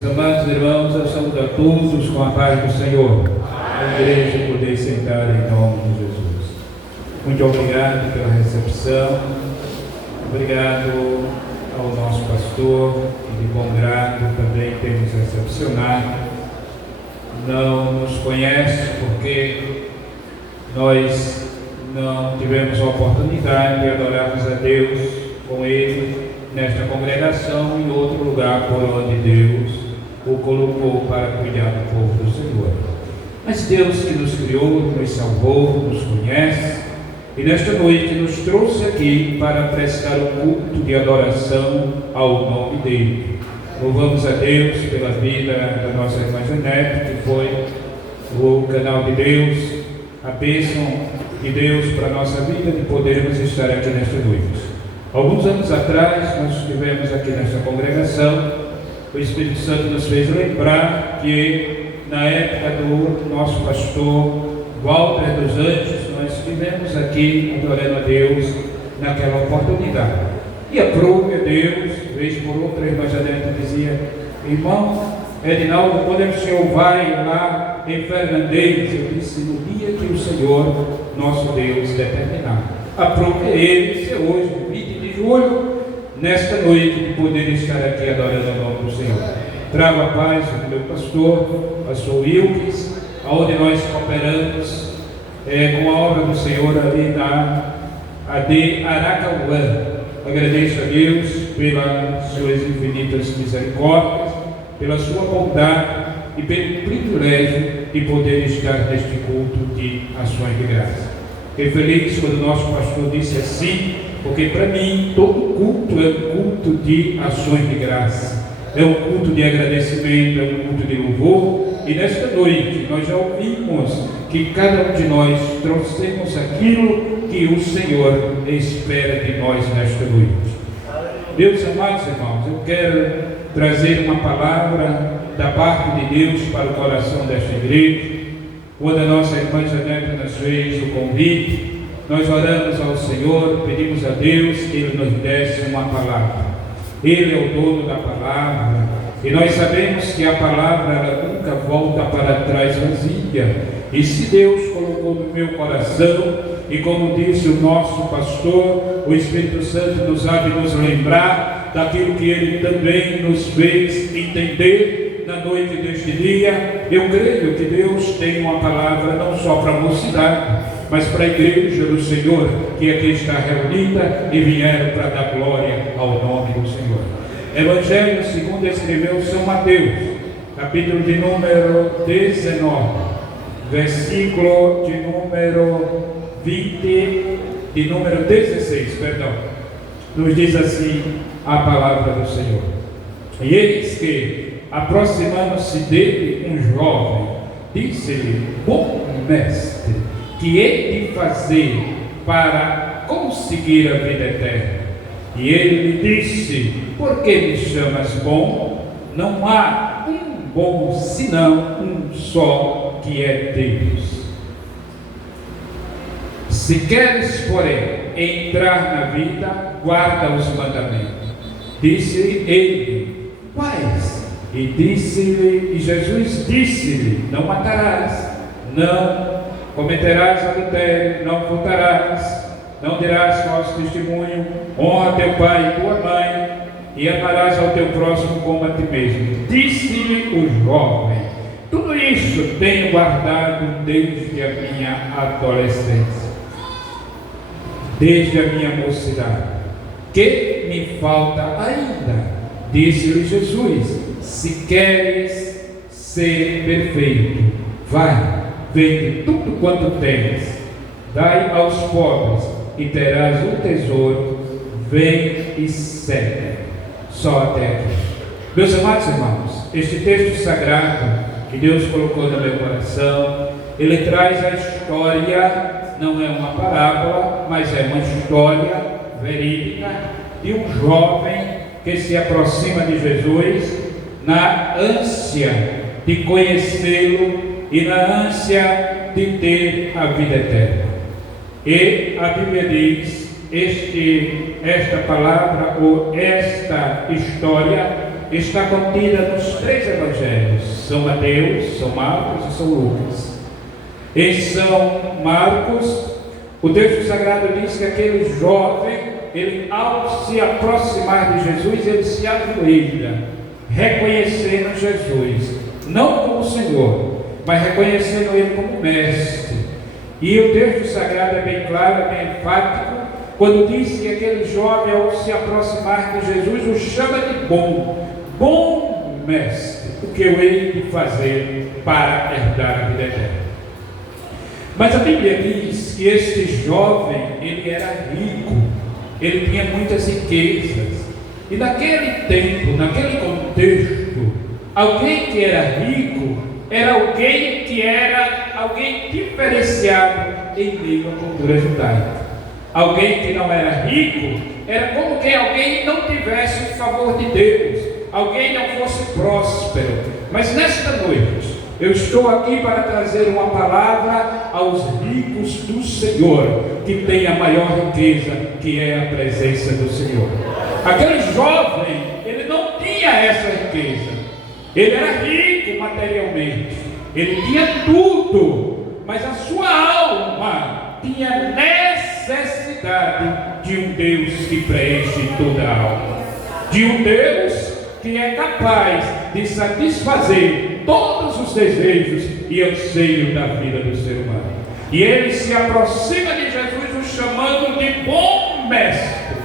Amados irmãos, eu saúdo a todos com a paz do Senhor. A igreja poder sentar em nome de Jesus. Muito obrigado pela recepção. Obrigado ao nosso pastor, que de bom grado também tem nos recepcionado. Não nos conhece porque nós não tivemos a oportunidade de adorarmos a Deus com ele nesta congregação em outro lugar por onde Deus o colocou para cuidar do povo do Senhor. Mas Deus que nos criou, nos salvou, nos conhece e nesta noite nos trouxe aqui para prestar um culto de adoração ao nome dele. Louvamos a Deus pela vida da nossa irmã Janete, que foi o canal de Deus, a bênção de Deus para a nossa vida de podermos estar aqui nesta noite. Alguns anos atrás nós estivemos aqui nesta congregação. O Espírito Santo nos fez lembrar que na época do nosso pastor Walter dos Anjos, nós estivemos aqui adorando a Deus naquela oportunidade. E aprove a Deus, vez por outra, a irmã Janete dizia: irmão Edinaldo, quando o senhor vai lá em Fernandes? Eu disse: no dia que o Senhor, nosso Deus, determinar. Aprove a ele ser hoje, 20 de julho, nesta noite, de poder estar aqui adorando o nome do Senhor. Trago a paz do meu pastor Wilkes, aonde nós cooperamos com a obra do Senhor ali na AD Aracauã. Agradeço a Deus pelas suas infinitas misericórdias, pela sua bondade e pelo privilégio de poder estar neste culto de ações de graça. Fiquei feliz quando o nosso pastor disse assim, porque para mim todo culto é um culto de ações de graça, é um culto de agradecimento, é um culto de louvor. E nesta noite nós já ouvimos que cada um de nós trouxemos aquilo que o Senhor espera de nós nesta noite. Meus amados irmãos, eu quero trazer uma palavra da parte de Deus para o coração desta igreja. Quando a nossa irmã Janete nos fez o convite, nós oramos ao Senhor, pedimos a Deus que Ele nos desse uma palavra. Ele é o dono da palavra, e nós sabemos que a palavra ela nunca volta para trás vazia. E se Deus colocou no meu coração, e como disse o nosso pastor, o Espírito Santo nos há de nos lembrar daquilo que Ele também nos fez entender na noite deste dia. Eu creio que Deus tem uma palavra não só para a mocidade, mas para a igreja do Senhor, que aqui está reunida e vieram para dar glória ao nome do Senhor. Evangelho segundo escreveu São Mateus, capítulo de número 19, versículo de número 20, de número 16, perdão. Nos diz assim a palavra do Senhor: e eis que, aproximando-se dele um jovem, disse-lhe: bom mestre, que hei de fazer para conseguir a vida eterna? E ele lhe disse: por que me chamas bom? Não há um bom senão um só, que é Deus. Se queres, porém, entrar na vida, guarda os mandamentos. Disse ele: quais? E Jesus disse-lhe: não matarás, não cometerás adultério, não furtarás, não dirás falso testemunho, honra teu pai e tua mãe, e amarás ao teu próximo como a ti mesmo. Disse-lhe o jovem: tudo isso tenho guardado desde a minha adolescência, desde a minha mocidade. Que me falta ainda? Disse-lhe Jesus: se queres ser perfeito, vai, vende tudo quanto tens, dai aos pobres, e terás um tesouro. Vem e segue. Só até aqui. Meus amados irmãos, este texto sagrado que Deus colocou no meu coração, ele traz a história, não é uma parábola, mas é uma história verídica de um jovem que se aproxima de Jesus na ânsia de conhecê-lo e na ânsia de ter a vida eterna. E a Bíblia diz, esta palavra ou esta história está contida nos 3 evangelhos, São Mateus, São Marcos e São Lucas. Em São Marcos, o texto sagrado diz que aquele jovem, ele ao se aproximar de Jesus, ele se ajoelha, reconhecendo Jesus, não como Senhor, mas reconhecendo Ele como Mestre. E o texto sagrado é bem claro, é bem enfático, quando diz que aquele jovem, ao se aproximar de Jesus, o chama de bom Mestre, o que eu hei de fazer para herdar a vida eterna. Mas a Bíblia diz que este jovem, ele era rico, ele tinha muitas riquezas, e naquele tempo, naquele contexto, alguém que era rico, era alguém que era alguém diferenciado em meio à cultura judaica. Alguém que não era rico, era como que alguém não tivesse o favor de Deus, alguém não fosse próspero. Mas nesta noite, eu estou aqui para trazer uma palavra aos ricos do Senhor, que tem a maior riqueza, que é a presença do Senhor. Aquele jovem, ele não tinha essa riqueza, ele era rico materialmente, ele tinha tudo, mas a sua alma tinha necessidade de um Deus que preenche toda a alma, de um Deus que é capaz de satisfazer todos os desejos e anseios da vida do ser humano. E ele se aproxima de Jesus, o chamando de bom mestre.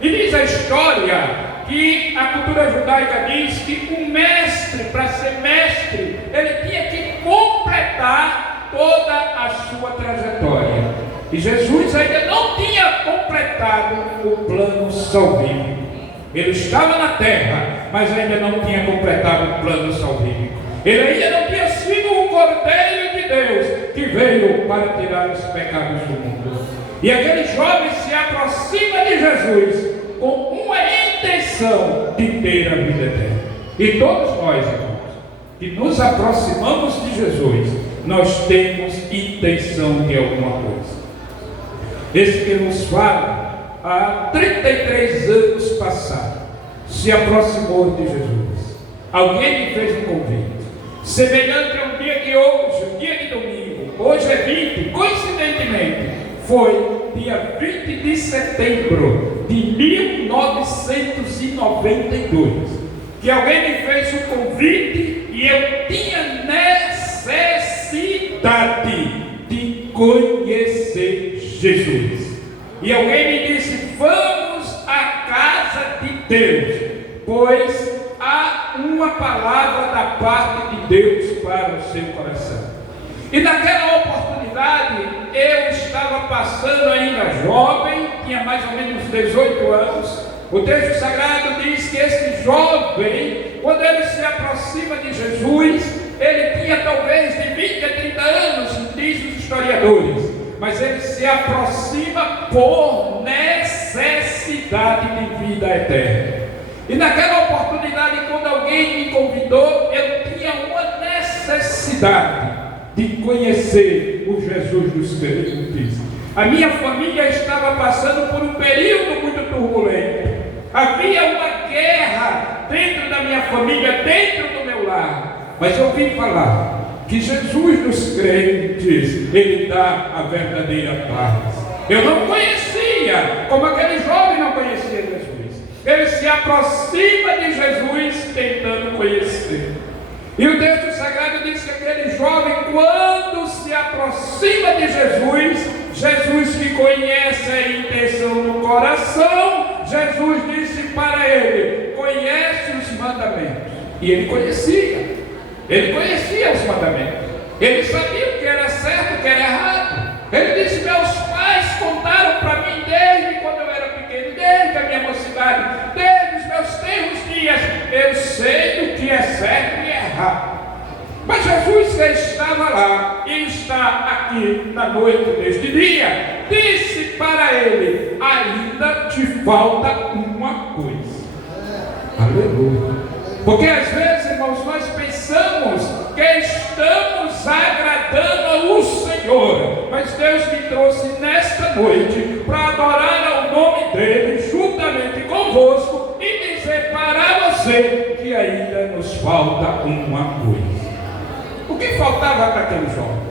E diz a história que a cultura judaica diz que o mestre, para ser mestre, ele tinha que completar toda a sua trajetória. E Jesus ainda não tinha completado o plano salvífico. Ele estava na terra, mas ainda não tinha completado o plano salvífico. Ele ainda não tinha sido o Cordeiro de Deus que veio para tirar os pecados do mundo. E aquele jovem se aproxima de Jesus com uma intenção de ter a vida eterna. E todos nós, irmãos, que nos aproximamos de Jesus, nós temos intenção de alguma coisa. Esse que nos fala, há 33 anos passados, se aproximou de Jesus. Alguém lhe fez um convite, semelhante ao dia de hoje, o dia de domingo. Hoje é 20, coincidentemente, foi dia 20 de setembro de 1992, que alguém me fez um convite e eu tinha necessidade de conhecer Jesus. E alguém me disse: vamos à casa de Deus, pois há uma palavra da parte de Deus para o seu coração. E naquela oportunidade eu estava passando ainda jovem, tinha mais ou menos 18 anos. O texto sagrado diz que esse jovem, quando ele se aproxima de Jesus, ele tinha talvez de 20 a 30 anos, diz os historiadores, mas ele se aproxima por necessidade de vida eterna. E naquela oportunidade, quando alguém me convidou, eu tinha uma necessidade de conhecer o Jesus dos crentes. A minha família estava passando por um período muito turbulento. Havia uma guerra dentro da minha família, dentro do meu lar. Mas eu ouvi falar que Jesus dos crentes, Ele dá a verdadeira paz. Eu não conhecia, como aquele jovem não conhecia Jesus. Ele se aproxima de Jesus tentando conhecer. E o texto sagrado diz que aquele jovem, quando se aproxima de Jesus, Jesus que conhece a intenção do coração, Jesus disse para ele: conhece os mandamentos. E ele conhecia os mandamentos. Ele sabia o que era certo e o que era errado. Ele disse: meus pais contaram para mim desde quando eu era pequeno, desde a minha mocidade, desde os meus tenros dias, eu sei o que é certo e errado. Mas Jesus, que estava lá e está aqui na noite deste dia, disse para ele: ainda te falta uma coisa. Aleluia. Porque às vezes, irmãos, nós pensamos que estamos agradando ao Senhor, mas Deus me trouxe nesta noite para adorar ao nome dele juntamente convosco e dizer para você que uma coisa. O que faltava para aquele jovem?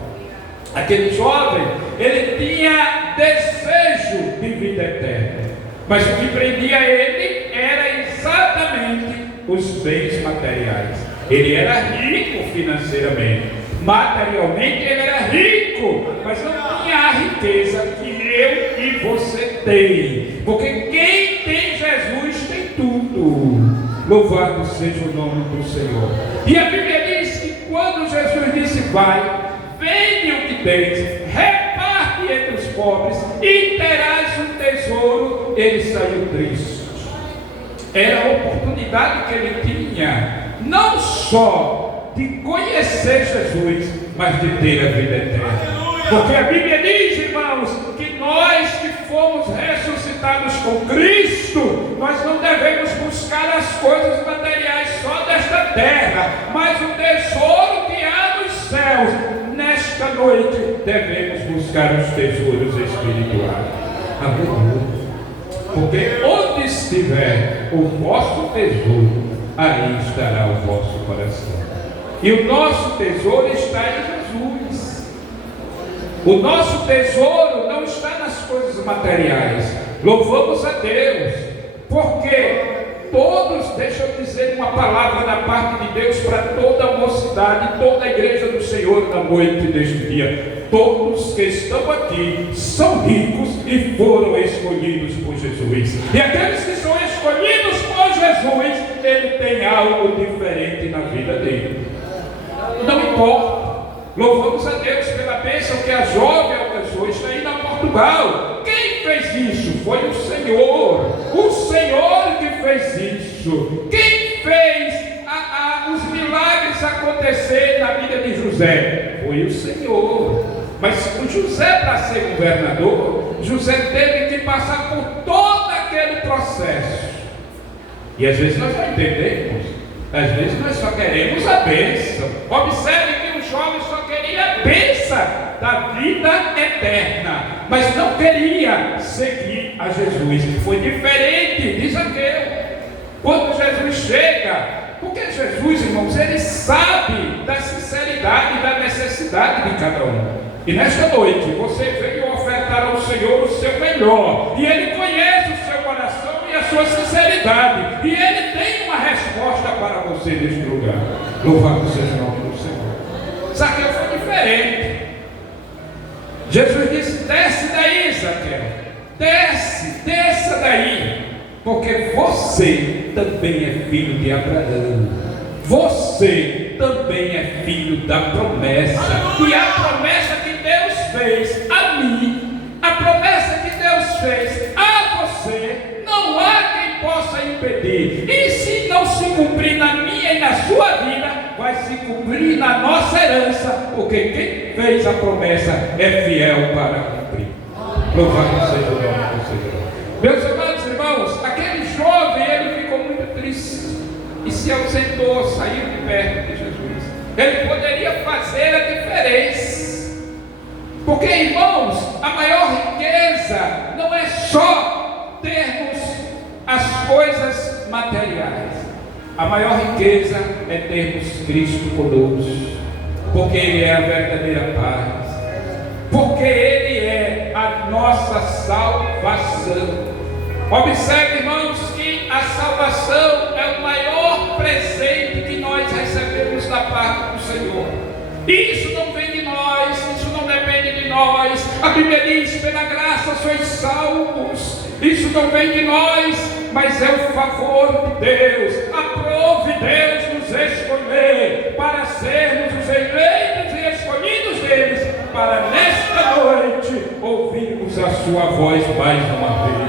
Aquele jovem, ele tinha desejo de vida eterna, mas o que prendia ele era exatamente os bens materiais. Ele era rico financeiramente, materialmente ele era rico, mas não tinha a riqueza que eu e você tem, porque quem tem Jesus tem tudo. Louvado seja o nome do Senhor. E a Bíblia diz que quando Jesus disse: vai, vende o que tens, reparte entre os pobres e terás um tesouro, ele saiu triste. Era a oportunidade que ele tinha, não só de conhecer Jesus, mas de ter a vida eterna. Porque a Bíblia diz, irmãos, que nós que fomos ressuscitados com Cristo, nós não devemos buscar as coisas materiais só desta terra, mas o tesouro que há nos céus. Nesta noite devemos buscar os tesouros espirituais. Aleluia. Porque onde estiver o vosso tesouro, aí estará o vosso coração. E o nosso tesouro está em Jesus. O nosso tesouro não está nas coisas materiais. Louvamos a Deus, porque todos, deixa eu dizer uma palavra da parte de Deus para toda a mocidade, toda a igreja do Senhor na noite deste dia. Todos que estão aqui são ricos e foram escolhidos por Jesus. E aqueles que são escolhidos por Jesus, ele tem algo diferente na vida dele. Não importa. Louvamos a Deus pela bênção que a jovem alcançou. Está indo a Portugal. Quem fez isso? Foi o Senhor. O Senhor que fez isso. Quem fez os milagres acontecer na vida de José? Foi o Senhor. Mas o José, para ser governador, José teve que passar por todo aquele processo. E às vezes nós não entendemos. Às vezes nós só queremos a bênção. Observe que o jovem só queria a bênção da vida eterna, mas não queria seguir a Jesus. Foi diferente de Zaqueu. Quando Jesus chega, porque Jesus, irmãos, ele sabe da sinceridade e da necessidade de cada um. E nesta noite você veio ofertar ao Senhor o seu melhor, e Ele conhece o seu coração e a sua sinceridade, e Ele tem uma resposta para você neste lugar. Louvado seja o nome do Senhor. Zaqueu foi diferente. Jesus disse: desce daí, Zaqueu, desça daí, porque você também é filho de Abraão, você também é filho da promessa. E a promessa que Deus fez a mim, a promessa que Deus fez a você, não há quem possa impedir. E se não se cumprir na minha e na sua vida, vai se cumprir na nossa herança, porque quem fez a promessa é fiel para cumprir. Louvado seja o nome do Senhor. Meus amados irmãos, aquele jovem, ele ficou muito triste e se ausentou, saiu de perto de Jesus. Ele poderia fazer a diferença, porque, irmãos, a maior riqueza não é só termos as coisas materiais. A maior riqueza é termos Cristo conosco, porque Ele é a verdadeira paz, porque Ele é a nossa salvação. Observe, irmãos, que a salvação é o maior presente que nós recebemos da parte do Senhor. Isso não vem de nós, isso não depende de nós. A Bíblia diz: pela graça sois salvos. Isso não vem de nós, mas é o favor de Deus. Aprove Deus nos escolher para sermos os eleitos e escolhidos deles, para nesta noite ouvirmos a sua voz mais uma vez.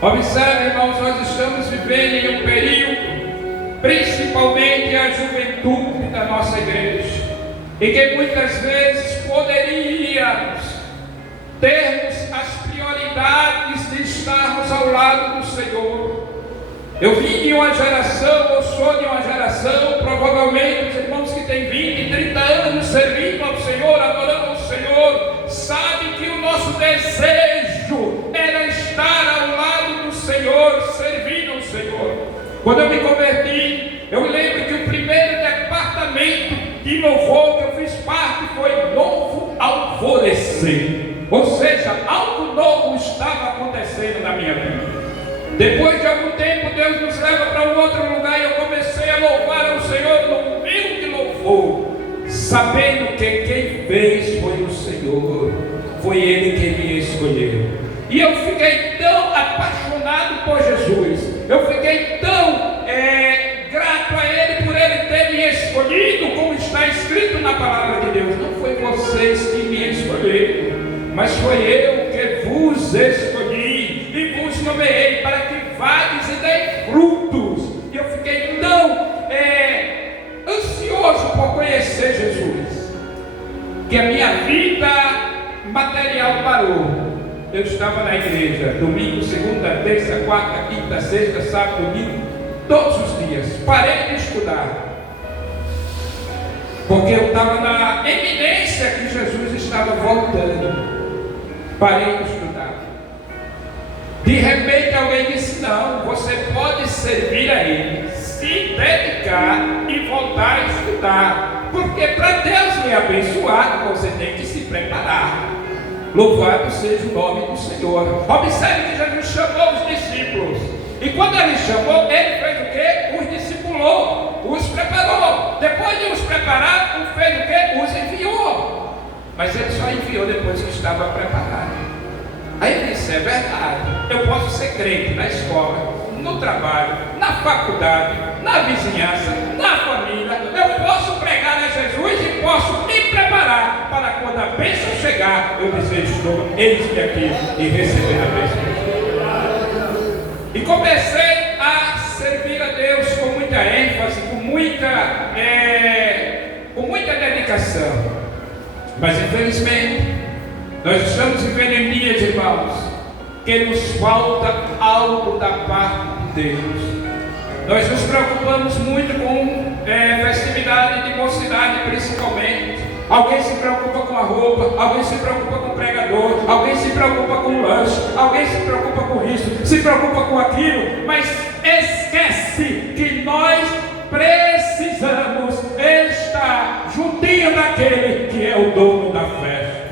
Observe, irmãos, nós estamos vivendo em um período, principalmente a juventude da nossa igreja, e que muitas vezes poderíamos termos as prioridades de estarmos ao lado do Senhor. Eu vim de uma geração, eu sou de uma geração, provavelmente os irmãos que têm 20, 30 anos servindo ao Senhor, adorando ao Senhor, sabem que o nosso desejo era estar ao lado do Senhor, servindo ao Senhor. Quando eu me converti, eu me lembro que o primeiro departamento de louvor que eu fiz parte foi Novo Alvorecer. Ou seja, algo novo estava acontecendo na minha vida. Depois de algum tempo, Deus nos leva para um outro lugar e eu comecei a louvar ao Senhor no humilde louvor, sabendo que quem fez foi o Senhor, foi Ele que me escolheu. E eu fiquei tão apaixonado por Jesus, eu fiquei tão grato a Ele por Ele ter me escolhido, como está escrito na palavra de Deus. Não foi vocês que me escolheram, mas foi eu que vos escolhi e vos nomeei para que vades e deem frutos. E eu fiquei tão ansioso por conhecer Jesus, que a minha vida material parou. Eu estava na igreja, domingo, segunda, terça, quarta, quinta, sexta, sábado, domingo, todos os dias. Parei de estudar, porque eu estava na eminência que Jesus estava voltando. Parei de estudar. De repente alguém disse: não, você pode servir a Ele, se dedicar e voltar a estudar, porque para Deus me abençoar, você tem que se preparar. Louvado seja o nome do Senhor. Observe que Jesus chamou os discípulos, e quando Ele chamou, Ele fez o quê? Os discipulou, os preparou. Depois de os preparar, fez o quê? Os enviou. Mas Ele só enviou depois que estava preparado. Aí Ele disse: é verdade, eu posso ser crente na escola, no trabalho, na faculdade, na vizinhança, na família. Eu posso pregar a Jesus e posso me preparar para quando a bênção chegar, eu dizer: estou, eis-me aqui, e receber a bênção. E comecei a servir a Deus com muita ênfase, com muita dedicação. Mas infelizmente, nós estamos vivendo em dias, irmãos, que nos falta algo da parte de Deus. Nós nos preocupamos muito com festividade de mocidade, principalmente. Alguém se preocupa com a roupa, alguém se preocupa com o pregador, alguém se preocupa com o lanche, alguém se preocupa com isso, se preocupa com aquilo, mas esquece que nós precisamos estar juntinho daquele que é o dono da festa.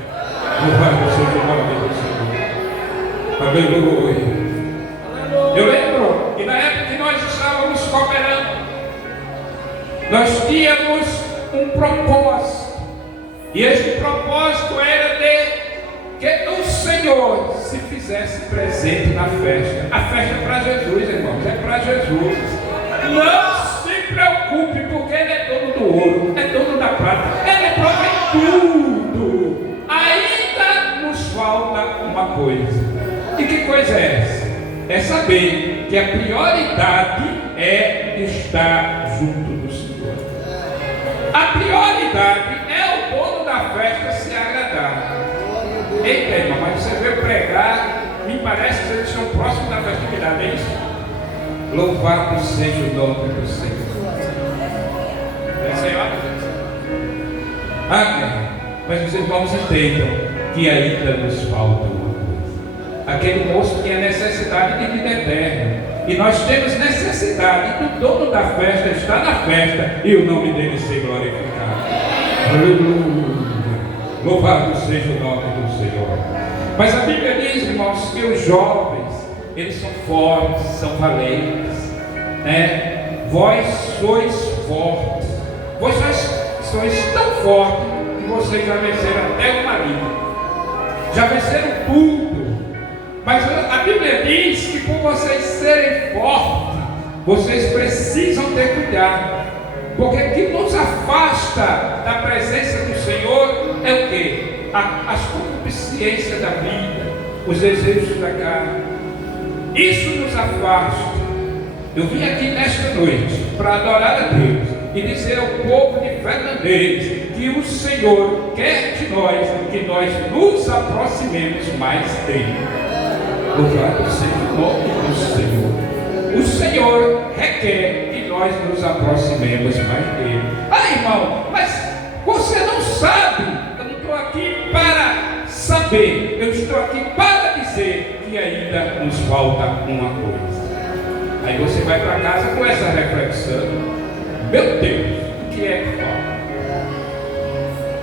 Louvado seja o nome do Senhor. Aleluia. Eu lembro que na época que nós estávamos cooperando, nós tínhamos um propósito. E este propósito era de que o Senhor se fizesse presente na festa. A festa é para Jesus, irmãos, é para Jesus. Não se preocupe, porque Ele é dono do ouro, é dono da prata, Ele provém tudo. Ainda nos falta uma coisa. E que coisa é essa? É saber que a prioridade é estar junto do Senhor. A prioridade é o dono da festa se agradar. Eita, irmão, mas você veio pregar, me parece que vocês estão próximos da festividade, é isso? Louvado seja o nome do Senhor. É Senhor? Amém. Mas os irmãos entendam que ainda nos falta uma coisa. Aquele moço tinha necessidade de vida eterna, e nós temos necessidade do dono da festa estar na festa e o nome dele ser glorificado. Aleluia. Louvado seja o nome do Senhor. Mas a Bíblia diz, irmãos, que os jovens, eles são fortes, são valentes, né? Vós sois fortes. Vós sois tão fortes que vocês já venceram até o marido, já venceram tudo. Mas a Bíblia diz que por vocês serem fortes, vocês precisam ter cuidado, porque o que nos afasta da presença do Senhor é o quê? As concupiscências da vida, os desejos da carne. Isso nos afasta. Eu vim aqui nesta noite para adorar a Deus e dizer ao povo de Fernandes que o Senhor quer de nós que nós nos aproximemos mais dele. Louvado seja o nome do Senhor. O Senhor requer que nós nos aproximemos mais dele. Ah, irmão, mas você não sabe. Eu não estou aqui para saber. Eu estou aqui para dizer que ainda nos falta uma coisa. Aí você vai para casa com essa reflexão: meu Deus, o que é que falta?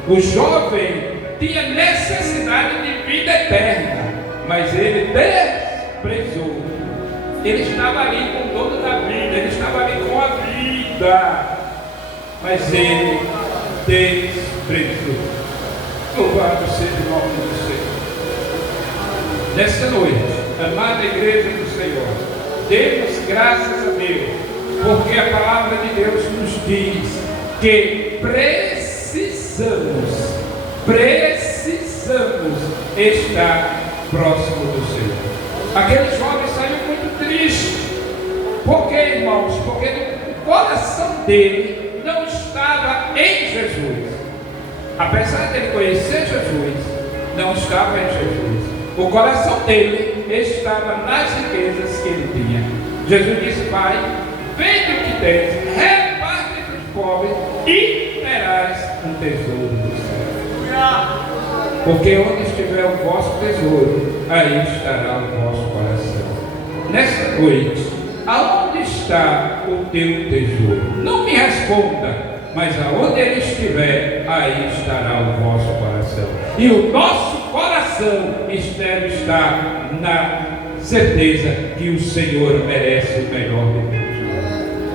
O jovem tinha necessidade de vida eterna, mas ele desprezou. Ele estava ali com o dono da vida, ele estava ali com a vida, mas ele desprezou. Louvado seja o nome do Senhor. Nesta noite, amada igreja do Senhor, demos graças a Deus, porque a palavra de Deus nos diz que precisamos estar próximo do Senhor. Aquele jovem saiu muito triste. Por quê, irmãos? Porque o coração dele não estava em Jesus. Apesar de ele conhecer Jesus, não estava em Jesus. O coração dele estava nas riquezas que ele tinha. Jesus disse: Pai, vende o que tens, reparte entre os pobres e terás um tesouro do céu. Porque onde estiver o vosso tesouro, aí estará o vosso coração. Nesta noite, aonde está o teu tesouro? Não me responda, mas aonde ele estiver, aí estará o vosso coração. E o nosso coração deve estar na certeza que o Senhor merece o melhor de Deus.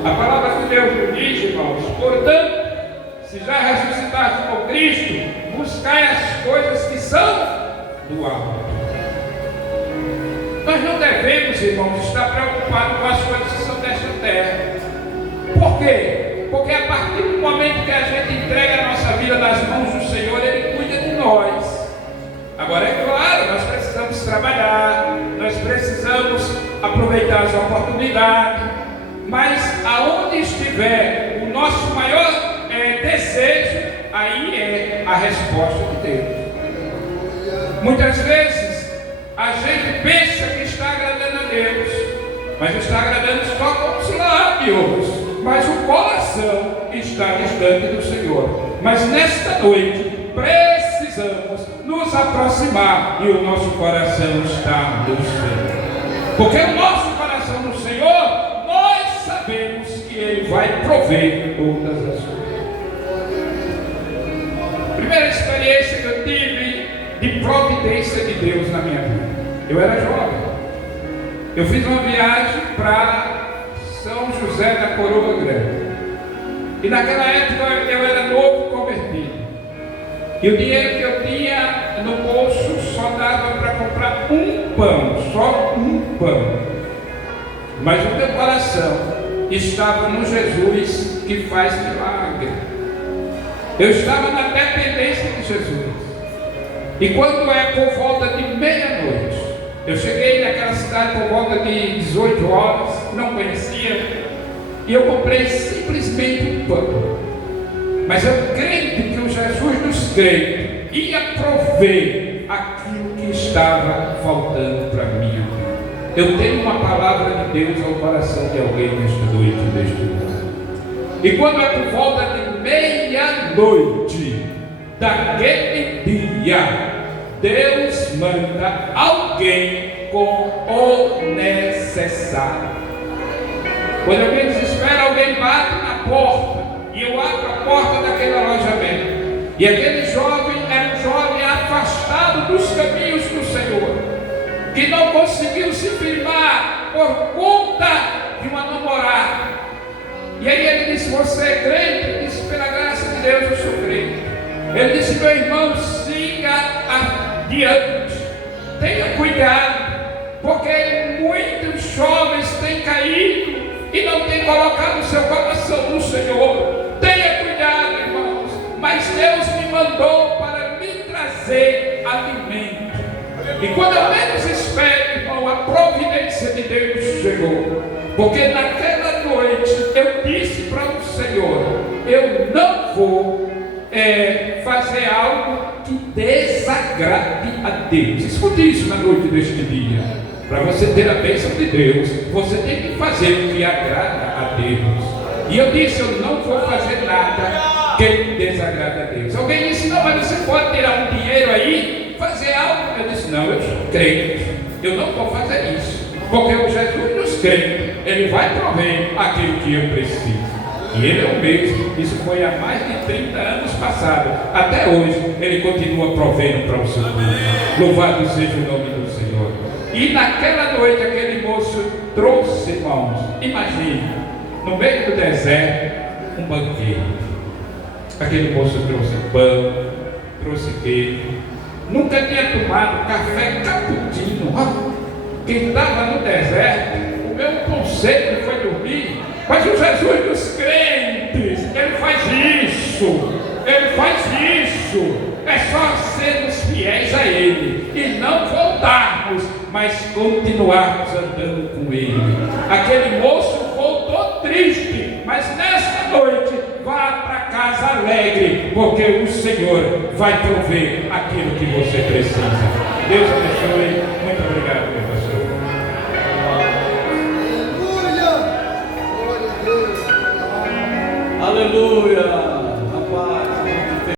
A palavra de Deus nos diz, irmãos: portanto, se já ressuscitaste com Cristo, buscai as coisas que são do alto. Nós não devemos, irmãos, estar preocupados com as coisas que são desta terra. Por quê? Porque a partir do momento que a gente entrega a nossa vida nas mãos do Senhor, Ele cuida de nós. Agora, é claro, nós precisamos trabalhar, nós precisamos aproveitar as oportunidades, mas aonde estiver o nosso maior desejo, aí é a resposta de Deus. Muitas vezes a gente pensa que está agradando a Deus, mas está agradando só com os lábios, mas o coração está distante do Senhor. Mas nesta noite precisamos nos aproximar e o nosso coração está no Senhor, porque o nosso coração no Senhor, nós sabemos que Ele vai prover todas as coisas. Primeira experiência que eu tive de providência de Deus na minha vida. Eu era jovem. Eu fiz uma viagem para São José da Coroa Grande. E naquela época eu era novo convertido. E o dinheiro que eu tinha no bolso só dava para comprar um pão, só um pão. Mas o meu coração estava no Jesus que faz milagre. Eu estava na dependência de Jesus. E quando é por volta de meia-noite, eu cheguei naquela cidade por volta de 18 horas, não conhecia, e eu comprei simplesmente um pão. Mas eu creio que o Jesus dos crentes ia prover aquilo que estava faltando para mim. Eu tenho uma palavra de Deus ao coração de alguém nesta noite, neste lugar. E quando é por volta de meia-noite daquele dia, Deus manda alguém com o necessário. Quando eu me desespero, alguém bate na porta, e eu abro a porta daquele alojamento. E aquele jovem era um jovem afastado dos caminhos do Senhor, que não conseguiu se firmar por conta de uma namorada. E aí ele disse: você é crente? Ele disse: pela graça de Deus eu sou crente. Ele disse: meu irmão, siga adiante, tenha cuidado, porque muitos jovens têm caído e não têm colocado o seu coração no Senhor. Tenha cuidado, irmãos, mas Deus me mandou para me trazer alimento. E quando eu menos espero, irmão, a providência de Deus chegou. Porque naquela noite eu disse para o Senhor: eu não vou fazer algo que desagrade a Deus. Escute isso na noite deste dia. Para você ter a bênção de Deus, você tem que fazer o que agrada a Deus. E eu disse: eu não vou fazer nada que desagrade a Deus. Alguém disse: não, mas você pode tirar um dinheiro aí, fazer algo. Eu disse: não, eu sou crente, eu não vou fazer isso. Porque o Jesus nos crê, Ele vai prover aquilo que eu preciso. E Ele é o mesmo. Isso foi há mais de 30 anos passados. Até hoje, Ele continua provendo para o seu povo. Louvado seja o nome do Senhor. E naquela noite, aquele moço trouxe, irmãos, imagine, no meio do deserto, um banquete. Aquele moço trouxe pão, trouxe queijo. Nunca tinha tomado café cappuccino. Quem estava no deserto, o meu conselho foi dormir. Mas o Jesus dos crentes, Ele faz isso. Ele faz isso. É só sermos fiéis a Ele e não voltarmos, mas continuarmos andando com Ele. Aquele moço voltou triste, mas nesta noite vá para casa alegre, porque o Senhor vai prover aquilo que você precisa. Deus abençoe. Muito obrigado, meu pastor. Aleluia!